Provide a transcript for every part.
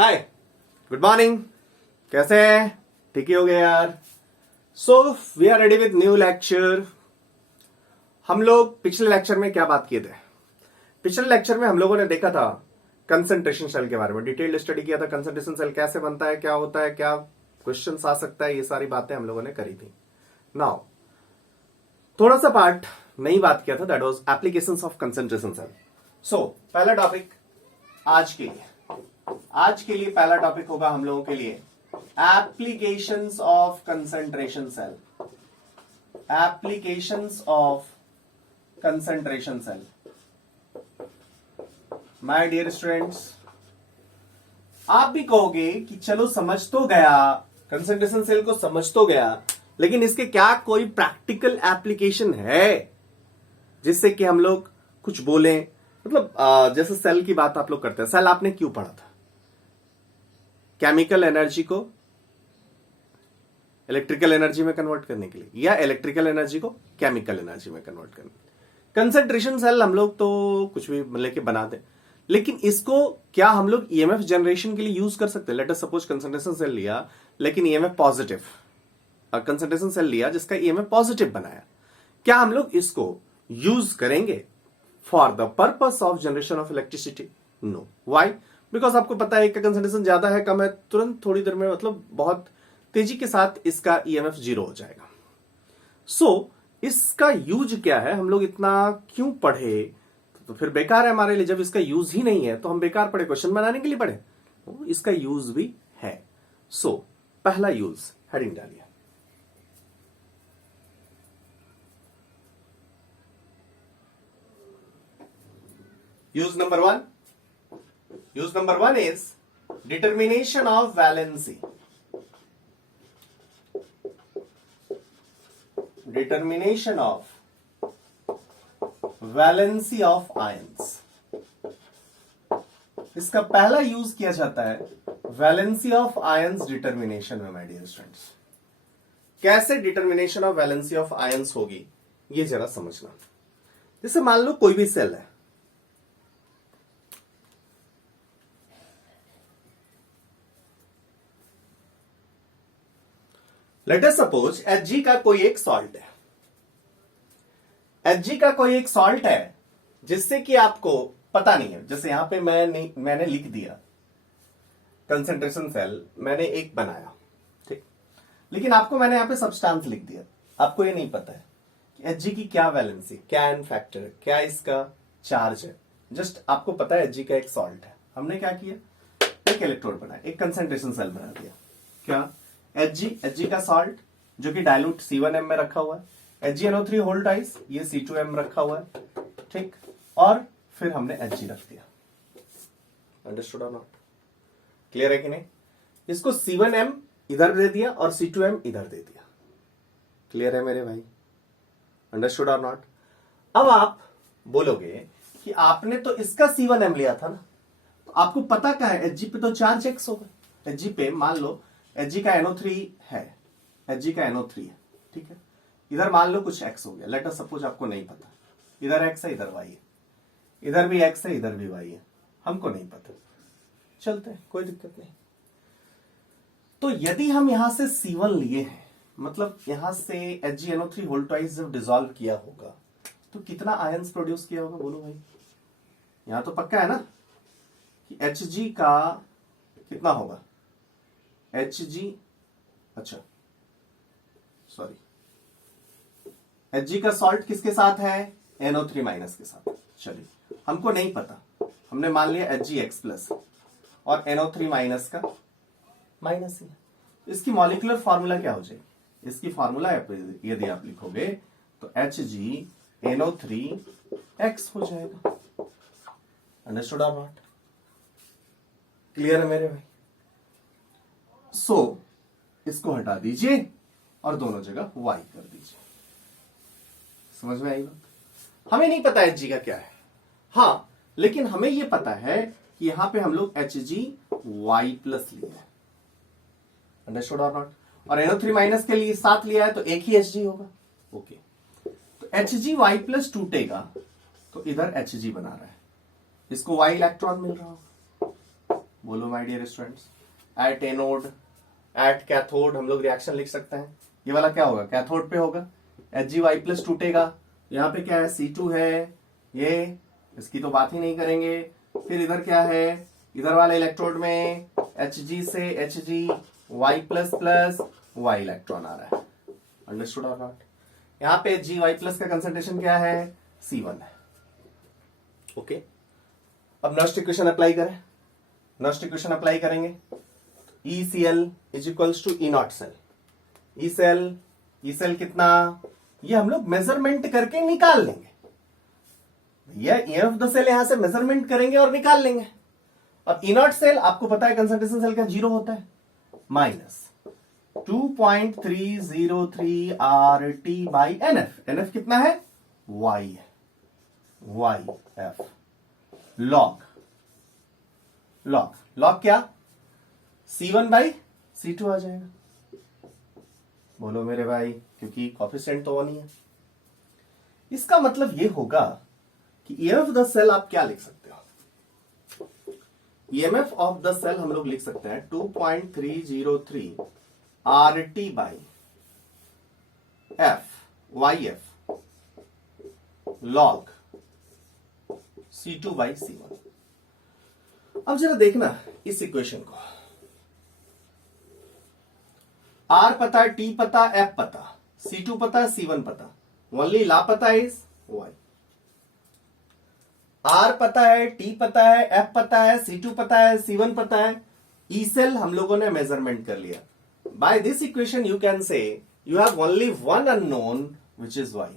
हाय, good morning. कैसे हैं? ठीक ही हो गए यार। So we are ready with new lecture. हम लोग पिछले लेक्चर में क्या बात किए थे? पिछले लेक्चर में हम लोगों ने देखा था कंसंट्रेशन सेल के बारे में, डिटेल्ड स्टडी किया था। कंसंट्रेशन सेल कैसे बनता है, क्या होता है, क्या क्वेश्चन आ सकता है, ये सारी बातें हम लोगों ने करी थी। नाउ थोड़ा सा पार्ट नई बात किया था, that was applications of concentration cell. So पहला टॉपिक आज के लिए पहला टॉपिक होगा हम लोगों के लिए applications of concentration cell. Applications of concentration cell. My dear students, आप भी कहोगे कि चलो समझ तो गया, कंसंट्रेशन सेल को समझ तो गया, लेकिन इसके क्या कोई प्रैक्टिकल एप्लीकेशन है जिससे कि हम लोग कुछ बोलें? मतलब जैसे सेल की बात आप लोग करते हैं, सेल आपने क्यों पढ़ा था? केमिकल एनर्जी को इलेक्ट्रिकल एनर्जी में कन्वर्ट करने के लिए, या इलेक्ट्रिकल एनर्जी को केमिकल एनर्जी में कन्वर्ट करने के लिए। कंसंट्रेशन सेल हम लोग तो कुछ भी लेके बना दे, लेकिन इसको क्या हम लोग ईएमएफ जनरेशन के लिए यूज कर सकते हैं? Let us suppose concentration cell लिया लेकिन ईएमएफ पॉजिटिव, कंसंट्रेशन सेल लिया जिसका ईएमएफ पॉजिटिव बनाया, क्या हम लोग इसको यूज करेंगे for the purpose of generation of electricity? No. Why? Because आपको पता है कि कंसंट्रेशन ज्यादा है कम है, तुरंत थोड़ी देर में, मतलब बहुत तेजी के साथ इसका ईएमएफ जीरो हो जाएगा। सो इसका यूज क्या है? हम लोग इतना क्यों पढ़े? तो फिर बेकार है हमारे लिए। जब इसका यूज ही नहीं है तो हम बेकार पढ़े, क्वेश्चन बनाने के लिए पढ़े? तो इसका यूज भी है। सो पहला यूज, हेडिंग डालिए। Use number one is determination of valency. Determination of valency of ions. इसका पहला यूज किया जाता है वैलेंसी ऑफ आयंस डिटर्मिनेशन में। माय डियर स्टूडेंट्स, कैसे determination of valency of ions होगी ये जरा समझना। जैसे मान लो कोई भी सेल है, लेट अस सपोज Hg का कोई एक सॉल्ट है। Hg का कोई एक सॉल्ट है जिससे कि आपको पता नहीं है। जैसे यहां पे मैंने लिख दिया कंसंट्रेशन सेल, मैंने एक बनाया, ठीक, लेकिन आपको मैंने यहां पे सब्सटेंस लिख दिया। आपको ये नहीं पता है कि Hg की क्या वैलेंसी, क्या एन फैक्टर, क्या इसका चार्ज है। जस्ट आपको पता है Hg का एक सॉल्ट है। हमने क्या किया? एक इलेक्ट्रोड बनाया, एक कंसंट्रेशन सेल बना दिया। क्या? Hg का सॉल्ट जो कि डायलूट C1m में रखा हुआ है, HgNO3 होल डाइस, ये C2m रखा हुआ है, ठीक, और फिर हमने Hg रख दिया। अंडरस्टूड और नॉट? क्लियर है कि नहीं? इसको C1m इधर दे दिया और C2m इधर दे दिया। क्लियर है मेरे भाई? अंडरस्टूड और नॉट? अब आप बोलोगे कि आपने तो इसका C1m लिया था ना, तो आपको पता क्या है? Hg पे तो चार्ज x होगा। Hg पे मान लो Hg का NO3 है, Hg का NO3 है, ठीक है। इधर मान लो कुछ x हो गया, लेट अस सपोज आपको नहीं पता, इधर x है इधर y है, इधर भी x है इधर भी y है, हमको नहीं पता, चलते हैं, कोई दिक्कत नहीं। तो यदि हम यहां से C1 लिए हैं, मतलब यहां से HgNO3 होल ट्वाइस जब डिसॉल्व किया होगा तो कितना आयंस प्रोड्यूस किया होगा? बोलो भाई। यहां तो पक्का है ना कि Hg का कितना होगा? Hg, अच्छा सॉरी, Hg का सॉल्ट किसके साथ है? NO3 माइनस के साथ। चलिए, हमको नहीं पता, हमने मान लिया HgX प्लस और NO3 माइनस का माइनस ही। इसकी मॉलिक्यूलर फॉर्मूला क्या हो जाएगी? इसकी फॉर्मूला यदि आप लिखोगे तो HgNO3X हो जाएगा। अंडरस्टूड और नॉट? क्लियर है मेरे भाई? सो इसको हटा दीजिए और दोनों जगह y कर दीजिए। समझ में आई बात? हमें नहीं पता Hg का क्या है, हाँ, लेकिन हमें यह पता है कि यहां पे हम लोग HgY प्लस लिया है। अंडरस्टूड और नॉट? और NO3 माइनस के लिए साथ लिया है तो एक ही Hg होगा। ओके, तो HgY प्लस टूटेगा तो इधर Hg बना रहा है, इसको Y इलेक्ट्रॉन मिल रहा होगा। बोलो my dear students. At anode, at cathode हम लोग रिएक्शन लिख सकते हैं। ये वाला क्या होगा, कैथोड पे होगा, HgY+ टूटेगा। यहाँ पे क्या है, C2 है, ये इसकी तो बात ही नहीं करेंगे। फिर इधर क्या है, इधर वाले इलेक्ट्रोड में Hg से HgY++ Y इलेक्ट्रॉन आ रहा है। अंडरस्टूड और नॉट? यहाँ पे HgY+ का कंसंट्रेशन क्या है, C1 है। ओके, अब नॉस्ट इक्वेशन अप्लाई करें। नॉस्ट इक्वेशन अप्लाई करेंगे, ECl is equals to E0 cell. E cell कितना, ये हम लोग मेजरमेंट करके निकाल लेंगे। भैया EF द सेल यहां से मेजरमेंट करेंगे और निकाल लेंगे। अब E0 सेल आपको पता है कंसंट्रेशन सेल का 0 होता है, -2.303 RT/NF। NF कितना है, Y है, YF। लॉग क्या, C1/C2 आ जाएगा। बोलो मेरे भाई, क्योंकि कोएफिशिएंट तो 1 ही है। इसका मतलब ये होगा कि EMF द सेल आप क्या लिख सकते हो, EMF ऑफ द सेल हम लोग लिख सकते हैं 2.303 RT/F YF log C2/C1। अब जरा देखना इस इक्वेशन को, R पता, T पता, F पता, C2 पता, C1 पता, ओनली लापता इज Y। R पता है, T पता है, F पता है, C2 पता है, C1 पता है, E सेल हम लोगों ने मेजरमेंट कर लिया। By this equation you can say you have only one unknown which is Y,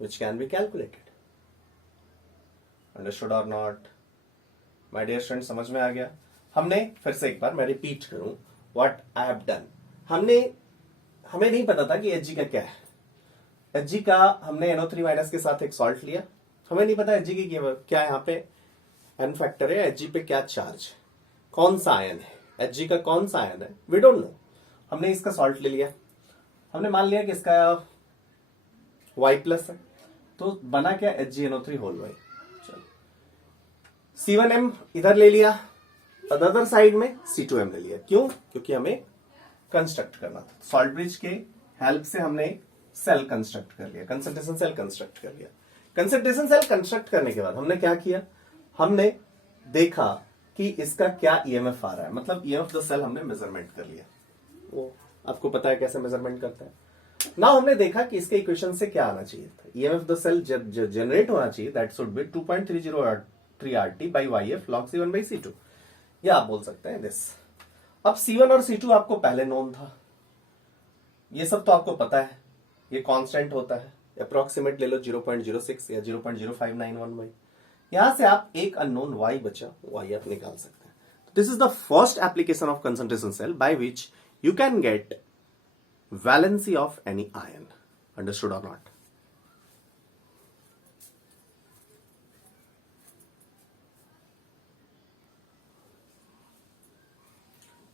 which can be calculated. Understood or not? My dear friends, समझ में आ गया? हमने फिर से एक बार मैं रिपीट करूं what I have done। हमें नहीं पता था कि Hg का क्या है। Hg का हमने NO3- के साथ एक सॉल्ट लिया। हमें नहीं पता Hg की क्या यहाँ पे n फैक्टर है, Hg पे क्या चार्ज, कौन सा आयन है, Hg का कौन सा आयन है, वी डोंट नो। हमने इसका सॉल्ट ले लिया, हमने मान लिया कि इसका Y+ है, तो बना क्या, HgNO3 होल Y। चलो C1m इधर ले लिया, अदर साइड में C2m ले लिया। क्यों, क्योंकि हमें कंस्ट्रक्ट करना था। सॉल्ट ब्रिज के हेल्प से हमने सेल कंस्ट्रक्ट कर लिया, कंसंट्रेशन सेल कंस्ट्रक्ट कर लिया। कंसंट्रेशन सेल कंस्ट्रक्ट करने के बाद हमने क्या किया, हमने देखा कि इसका क्या EMF आ रहा है, मतलब EMF द सेल हमने मेजरमेंट कर लिया। वो आपको पता है कैसे मेजरमेंट करते हैं ना। हमने देखा कि इसके इक्वेशन से क्या आना चाहिए था, EMF द सेल जनरेट होना चाहिए, that should be 2.303 RT/YF log C1/C2। या आप बोल सकते हैं दिस। अब C1 और C2 आपको पहले नोन था, ये सब तो आपको पता है, ये कांस्टेंट होता है, अप्रोक्सीमेट ले लो 0.06 या 0.0591। यहां से आप एक अननोन Y बचा, Y आप निकाल सकते हैं। This is the first application of concentration cell by which you can get valency of any ion. Understood or not?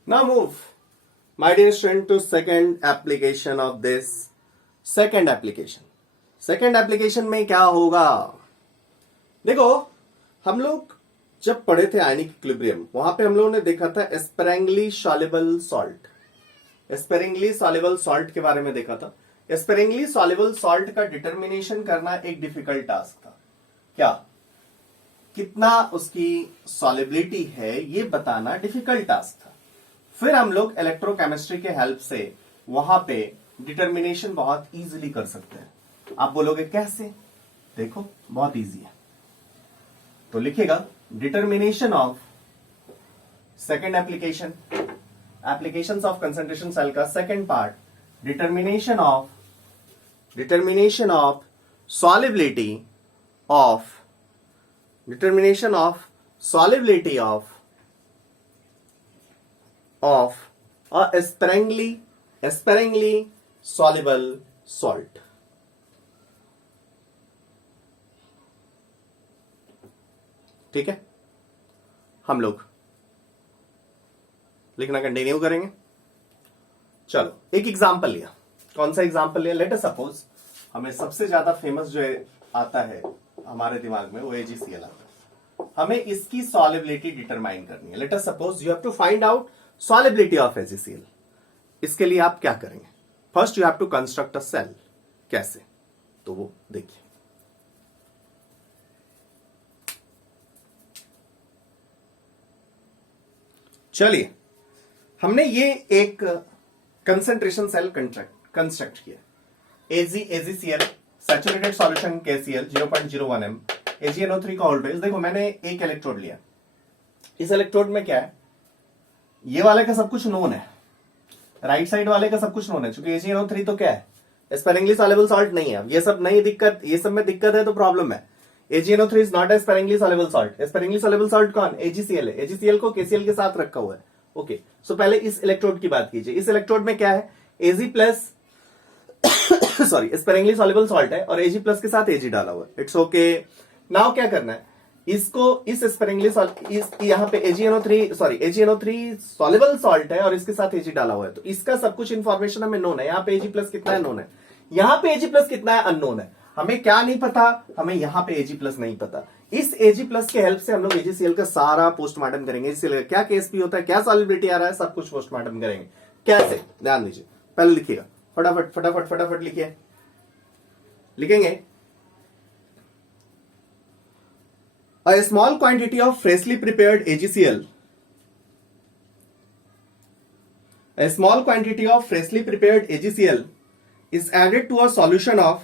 Now move, my dear student, to second application of this. Second application में क्या होगा, देखो हम लोग जब पढ़े थे ionic equilibrium, वहां पे हम लोगों ने देखा था sparingly soluble salt, sparingly soluble salt के बारे में देखा था। स्पेरिंगली सॉल्युबल सॉल्ट का डिटर्मिनेशन करना एक डिफिकल्ट टास्क था। क्या, कितना उसकी सॉल्युबिलिटी है ये बताना डिफिकल्ट टास्क था। फिर हम लोग इलेक्ट्रोकेमिस्ट्री के हेल्प से वहां पे डिटर्मिनेशन बहुत इजीली कर सकते हैं। आप बोलोगे कैसे, देखो बहुत इजी है। तो लिखेगा determination of second applications of concentration cell का second part, determination of solubility of a sparingly soluble salt। ठीक है, हम लोग लिखना कंटिन्यू करेंगे। चलो एक एग्जांपल लिया, कौन सा एग्जांपल लिया, लेट अस सपोज हमें सबसे ज्यादा फेमस जो आता है हमारे दिमाग में वो AgCl आता है। हमें इसकी सॉलिबिलिटी डिटरमाइन करनी है। Let us suppose you have to find out solubility of HCl। इसके लिए आप क्या करेंगे? First you have to construct a cell. कैसे? तो वो देखिए। चलिए, हमने ये एक कंसंट्रेशन सेल कंस्ट्रक्ट किया। AgCl saturated solution KCl 0.01 m, AgNO3 का वोल्टेज। देखो मैंने एक इलेक्ट्रोड लिया। इस इलेक्ट्रोड में क्या है? ये वाले का सब कुछ नोन है, राइट साइड वाले का सब कुछ नोन है। क्योंकि AgNO3 तो क्या है? स्पेरिंगली सॉल्युबल सॉल्ट नहीं है। ये सब नई दिक्कत, ये सब में दिक्कत है तो प्रॉब्लम है। AgNO3 is not a sparingly soluble salt. Sparingly soluble salt कौन? AgCl है। AgCl को KCl के साथ रखा हुआ है। ओके, सो पहले इस इलेक्ट्रोड की बात कीजिए। इस इलेक्ट्रोड में क्या है? Ag plus sorry sparingly soluble salt है और Ag प्लस के साथ Ag डाला हुआ है। It's okay. नाउ क्या करना है? इसको इस स्पेरिंगली यहाँ पे AgNO3 सॉल्युबल सॉल्ट है और इसके साथ Ag डाला हुआ है। तो इसका सब कुछ इंफॉर्मेशन हमें नोन है। यहाँ पे Ag प्लस कितना है? नोन है। यहाँ पे Ag प्लस कितना है? अननोन है। हमें क्या नहीं पता? हमें यहाँ पे Ag प्लस नहीं पता। इस Ag प्लस के हेल्प से हम लोग AgCl का सारा पोस्टमार्टम करेंगे। AgCl का क्या केएसपी होता है, क्या सॉलिबिलिटी आ रहा है, सब कुछ पोस्टमार्टम करेंगे। कैसे? ध्यान दीजिए, पहले लिखिएगा। फटाफट फटाफट फटाफट लिखिए। लिखेंगे a small quantity of freshly prepared AgCl, a small quantity of freshly prepared AgCl is added to a solution of,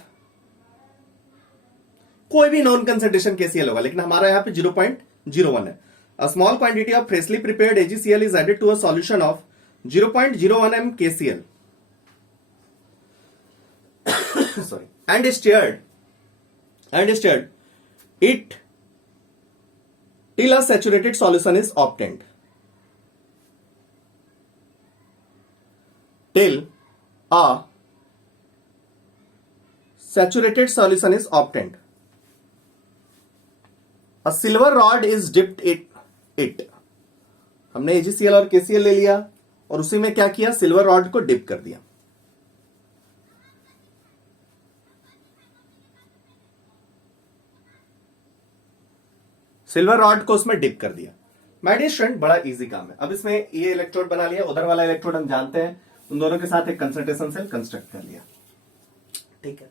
कोई भी नॉन कंसंट्रेशन KCl होगा, लेकिन हमारा यहां पे 0.01 है। A small quantity of freshly prepared AgCl is added to a solution of 0.01 m KCl sorry and stirred it till a saturated solution is obtained. Till a saturated solution is obtained, a silver rod is dipped it. हमने AgCl और KCl ले लिया और उसी में क्या किया? Silver rod को डिप कर दिया। सिल्वर रॉड को उसमें डिप कर दिया। माय डियर स्टूडेंट, बड़ा इजी काम है। अब इसमें ये इलेक्ट्रोड बना लिया, उधर वाला इलेक्ट्रोड हम जानते हैं, उन दोनों के साथ एक कंसंट्रेशन सेल कंस्ट्रक्ट कर लिया। ठीक है।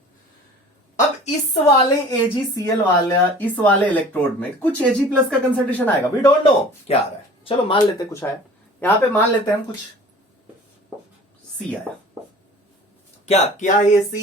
अब इस वाले AgCl वाला इस वाले इलेक्ट्रोड में कुछ Ag प्लस का कंसंट्रेशन आएगा। वी डोंट नो क्या आ रहा है। चलो मान लेते कुछ आया। यहां पे मान लेते हैं हम कुछ C आया। क्या ये C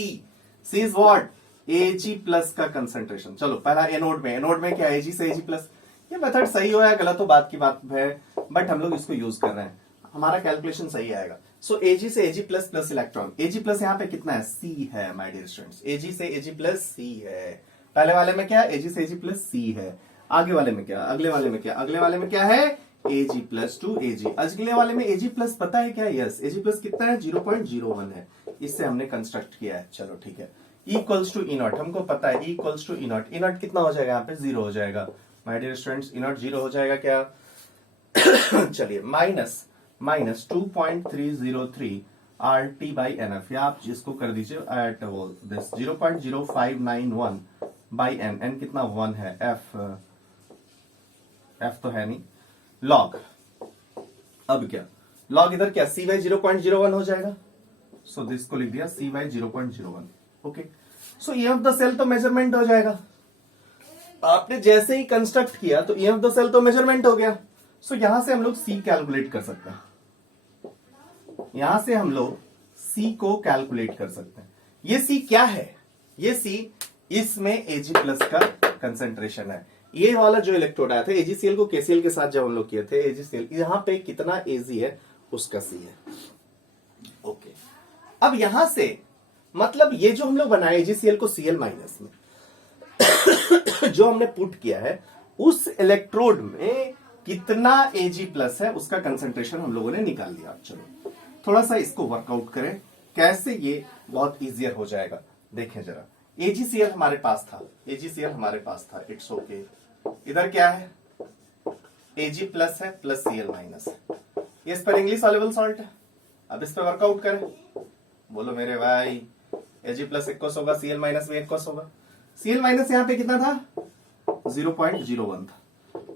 is what? Ag plus का कंसंट्रेशन। चलो पहला एनोड में क्या? Ag से Ag प्लस। ये मेथड सही हो या गलत हो बात की बात है, बट हम लोग इसको यूज कर रहे हैं, हमारा कैलकुलेशन सही आएगा। सो Ag से Ag plus plus electron. Ag plus यहाँ पे कितना है? C है माय डियर स्टूडेंट्स। Ag से Ag प्लस C है। पहले वाले में क्या? Ag से Ag प्लस C है। आगे वाले में क्या? अगले वाले में क्या? अगले वाले में क्या है? Ag plus two Ag। अगले वाले में Ag प्लस पता है क्या? यस, Ag प्लस कितना है? 0.01 है। इससे हमने कंस्ट्रक्ट किया है। चलो ठीक है। इक्वल्स टू E0 हमको पता है। इक्वल्स टू E0 E0 कितना हो जाएगा? यहाँ पे 0 हो जाएगा माय डियर स्टूडेंट्स। E0 0 हो जाएगा क्या? चलिए माइनस 2.303 RT बाई NF, या आप जिसको कर दीजिए एट दिस 0.0591 बाई N कितना? 1 है। F तो है नहीं। लॉग, अब क्या? लॉग इधर क्या? C बाई 0.01 हो जाएगा। सो दिस को लिख दिया C by 0.01। Okay, so E of the cell तो मेजरमेंट हो जाएगा। आपने जैसे ही कंस्ट्रक्ट किया तो E ऑफ द सेल तो मेजरमेंट हो गया। सो यहां से हम लोग C कैलकुलेट कर सकते हैं। यहां से हम लोग C को कैलकुलेट कर सकते हैं। ये C क्या है? ये C इसमें Ag प्लस का कंसंट्रेशन है। ये वाला जो इलेक्ट्रोड आया था AgCl को KCl के साथ जब हम लोग किए थे, AgCl यहां पे कितना Ag है उसका C है। ओके, अब यहां से मतलब ये जो हम लोग बनाए AgCl को Cl माइनस में जो हमने पुट किया है, उस इलेक्ट्रोड में कितना Ag प्लस है उसका कंसंट्रेशन हम लोगों ने निकाल लिया। चलो थोड़ा सा इसको वर्कआउट करें, कैसे ये बहुत इजियर हो जाएगा। देखें जरा, AgCl हमारे पास था, इट्स ओके। इधर क्या है? Ag प्लस है प्लस Cl माइनस है। ये स्पेरिंगली सॉल्युबल सॉल्ट है। अब इस पे वर्कआउट करें। बोलो मेरे भाई, Ag प्लस इक्वस होगा, Cl माइनस भी इक्वस होगा। Cl माइनस यहाँ पे कितना था? 0.01 था।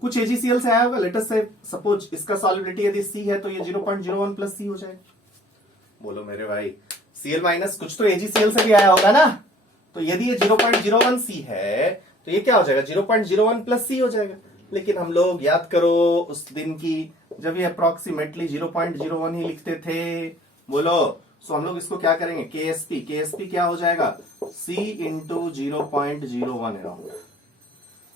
कुछ AgCl से आया होगा, लेट अस से सपोज इसका सॉलिबिलिटी यदि C है तो ये 0.01 प्लस C हो जाएगा। बोलो मेरे भाई, Cl माइनस कुछ तो AgCl से भी आया होगा ना, तो यदि ये 0.01 C है तो ये क्या हो जाएगा, 0.01 प्लस C हो जाएगा। लेकिन हम लोग याद करो उस दिन की जब ये अप्रोक्सीमेटली 0.01 ही लिखते थे, बोलो। सो हम लोग इसको क्या करेंगे, KSP क्या हो जाएगा, C इंटू 0.01 अराउंड।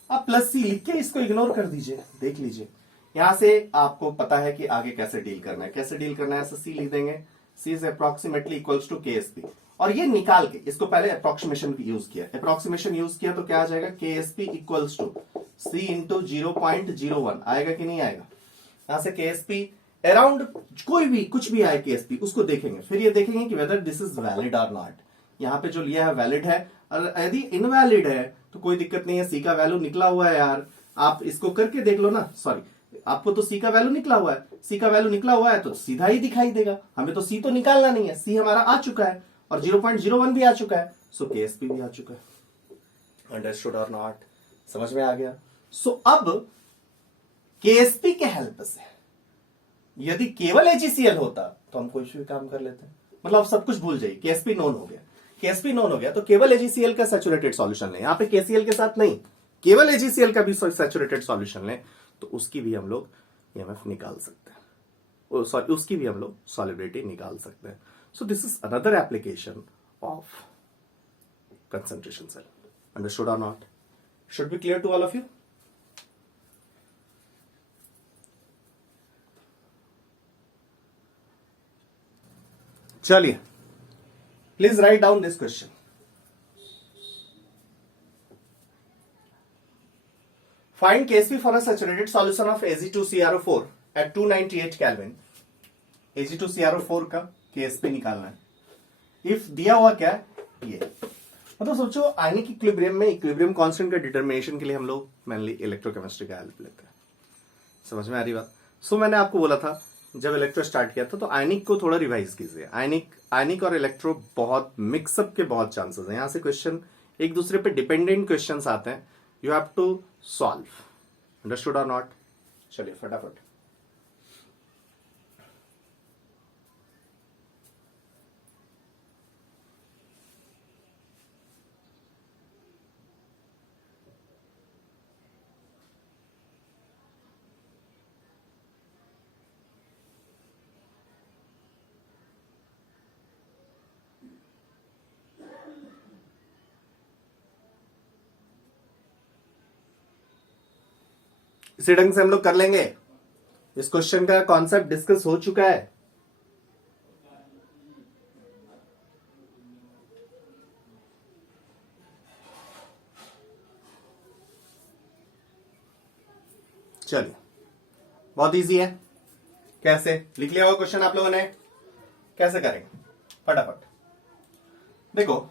अब प्लस C लिख के इसको इग्नोर कर दीजिए, देख लीजिए यहां से आपको पता है कि आगे कैसे डील करना है। कैसे डील करना है, ऐसे C लिख देंगे, C is approximately equals to KSP, और ये निकाल के इसको पहले अप्रोक्सीमेशन यूज किया, अप्रोक्सीमेशन यूज किया तो क्या आ जाएगा, KSP equals to C into 0.01 आएगा कि नहीं आएगा। यहां से KSP अराउंड कोई भी कुछ भी आए KSP उसको देखेंगे, फिर ये देखेंगे कि वेदर दिस इज वैलिड और नॉट। यहाँ पे जो लिया है वैलिड है, और यदि इनवैलिड है तो कोई दिक्कत नहीं है, C का वैल्यू निकला हुआ है यार, आप इसको करके देख लो ना। सॉरी, आपको तो C का वैल्यू निकला हुआ है, C का वैल्यू निकला हुआ है तो सीधा ही दिखाई देगा, हमें तो C तो निकालना नहीं है, C हमारा आ चुका है और 0.01 भी आ चुका है, सो KSP भी आ चुका है। अंडरस्टूड और नॉट, समझ में आ गया। सो अब KSP के हेल्प से यदि केवल AgCl होता तो हम कोई भी काम कर लेते, मतलब आप सब कुछ भूल जाइए, KSP नोन हो गया, KSP नोन हो गया तो केवल AgCl का सैचुरेटेड सॉल्यूशन लें, यहां पे KCl के साथ नहीं, केवल AgCl का भी सैचुरेटेड सॉल्यूशन लें तो उसकी भी हम लोग EMF निकाल सकते हैं, सॉरी उसकी भी हम लोग सॉलिबिलिटी निकाल सकते हैं। So this is another application of concentration cell. Understood और not, should be clear to all of you. चलिए, please write down this question. Find KSP for a saturated solution of Ag2CrO4 at 298 kelvin. Ag2CrO4 का KSP निकालना है। If दिया हुआ क्या है, ये मतलब सोचो आयनिक इक्विलिब्रियम में इक्विलिब्रियम कांस्टेंट का डिटर्मिनेशन के लिए हम लोग मेनली इलेक्ट्रोकेमिस्ट्री का हेल्प लेते हैं। समझ में आ रही बात। सो मैंने आपको बोला था जब इलेक्ट्रो स्टार्ट किया था तो आयनिक को थोड़ा रिवाइज कीजिए। आयनिक और इलेक्ट्रो बहुत मिक्सअप के बहुत चांसेस हैं, यहां से क्वेश्चन एक दूसरे पे डिपेंडेंट क्वेश्चंस आते हैं, you have to solve. Understood और नॉट। चलिए फटाफट। इसी ढंग से हम लोग कर लेंगे। इस क्वेश्चन का कॉन्सेप्ट डिस्कस हो चुका है। चलिए, बहुत इजी है। कैसे लिख लिया हुआ क्वेश्चन आप लोगों ने, कैसे करेंगे फटाफट। देखो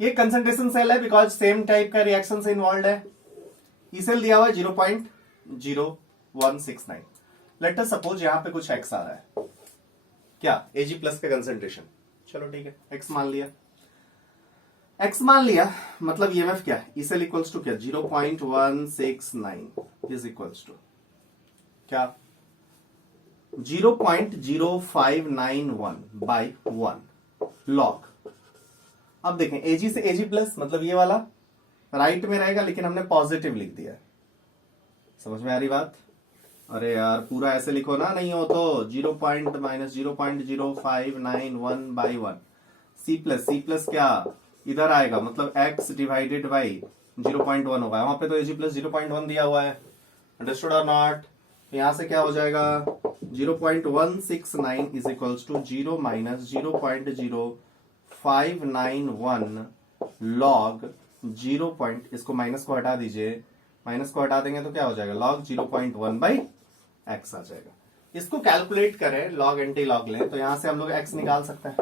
ये कंसंट्रेशन सेल है बिकॉज सेम टाइप का रिएक्शन से इन्वॉल्व है। ई सेल दिया हुआ है 0.0169। लेट अस सपोज यहां पे कुछ एक्स आ रहा है, क्या Ag प्लस का कंसंट्रेशन, चलो ठीक है एक्स मान लिया। एक्स मान लिया मतलब EMF क्या है, ई सेल इक्वल्स टू क्या 0.169 इज इक्वल्स टू क्या 0.0591 बाई 1 लॉग। अब देखें Ag से Ag प्लस मतलब ये वाला राइट में रहेगा लेकिन हमने पॉजिटिव लिख दिया है। समझ में आ रही बात। अरे यार पूरा ऐसे लिखो ना, नहीं हो तो 0.-0.0591 बाई 1 सी प्लस क्या इधर आएगा मतलब x डिवाइडेड बाई 0.1 होगा, वहां पे तो Ag प्लस 0.1 दिया हुआ है। अंडरस्टूड और नॉट। यहां से क्या हो जाएगा 0.169 इज इक्वल्स टू 0-0.0591 लॉग 0. इसको माइनस को हटा दीजिए, माइनस को हटा देंगे तो क्या हो जाएगा लॉग 0.1 बाई एक्स आ जाएगा। इसको कैलकुलेट करें, लॉग एंटी लॉग लें तो यहां से हम लोग एक्स निकाल सकते हैं।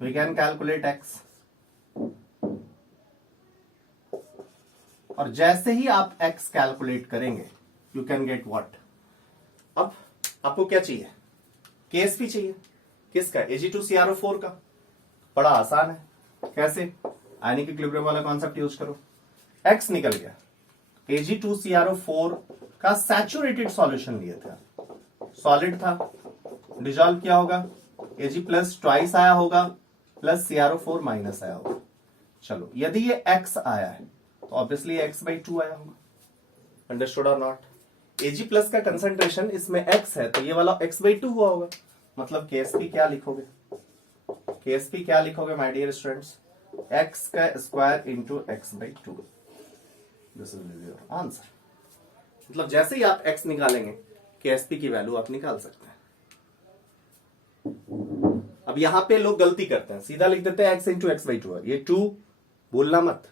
वी कैन कैलकुलेट एक्स, और जैसे ही आप एक्स कैलकुलेट करेंगे यू कैन गेट व्हाट। अब आपको क्या चाहिए, KSP चाहिए। किसका, Ag2CrO4 का। बड़ा आसान है, कैसे, आयनिक इक्विलिब्रियम वाला कॉन्सेप्ट यूज करो। एक्स निकल गया, Ag2CrO4 का सैचुरेटेड सॉल्यूशन लिए थे, सॉलिड था, डिजॉल्व किया होगा, Ag प्लस ट्वाइस आया होगा, प्लस CrO4 माइनस आया होगा। चलो यदि ये X आया है तो ऑब्वियसली X/2 आया होगा। अंडरस्टूड और नॉट? Ag प्लस का कंसेंट्रेशन इसमें X है तो ये वाला X/2 हुआ होगा। मतलब KSP क्या लिखोगे? KSP क्या लिखोगे माय डियर स्टूडेंट्स? X का square into X/2। This is your answer. मतलब जैसे ही आप X निकालेंगे KSP की वैल्यू आप निकाल सकते हैं। अब यहां पे लोग गलती करते हैं, सीधा लिख देते हैं X इंटू X/2 है। ये 2 बोलना मत।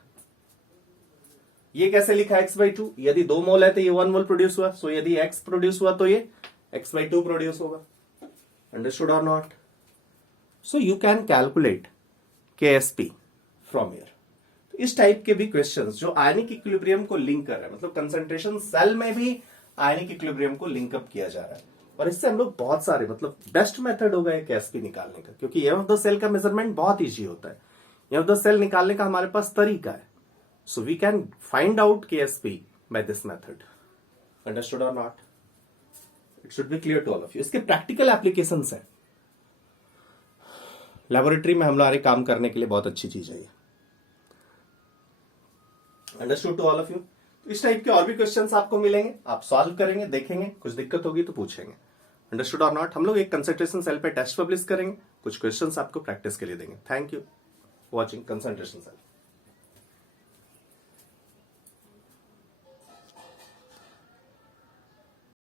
ये कैसे लिखा X/2? यदि 2 मोल है तो ये 1 मोल प्रोड्यूस हुआ, सो यदि X प्रोड्यूस हुआ तो ये X/2 प्रोड्यूस होगा। अंडरस्टूड और not? So you can calculate KSP from here. तो इस टाइप के भी क्वेश्चंस जो आयनिक इक्विलिब्रियम को लिंक कर रहे हैं, मतलब कंसंट्रेशन सेल में भी आयनिक इक्विलिब्रियम को लिंकअप किया जा रहा है, और इससे हम लोग बहुत सारे, मतलब बेस्ट मेथड होगा KSP निकालने का, क्योंकि एम ऑफ द सेल का मेजरमेंट बहुत इजी होता है। एम ऑफ द सेल निकालने का हमारे पास तरीका है, so we can find out KSP by this method. Understood और not? It should be clear to all of you. इसके प्रैक्टिकल एप्लीकेशंस है, लेबोरेटरी में हमारे काम करने के लिए बहुत अच्छी चीज है ये। Understood to all of you? इस टाइप के और भी क्वेश्चंस आपको मिलेंगे, आप सॉल्व करेंगे, देखेंगे, कुछ दिक्कत होगी तो पूछेंगे। अंडरस्टूड और नॉट? हम लोग एक कंसंट्रेशन सेल पे टेस्ट पब्लिश करेंगे, कुछ क्वेश्चंस आपको प्रैक्टिस के लिए देंगे। Thank you watching concentration cell.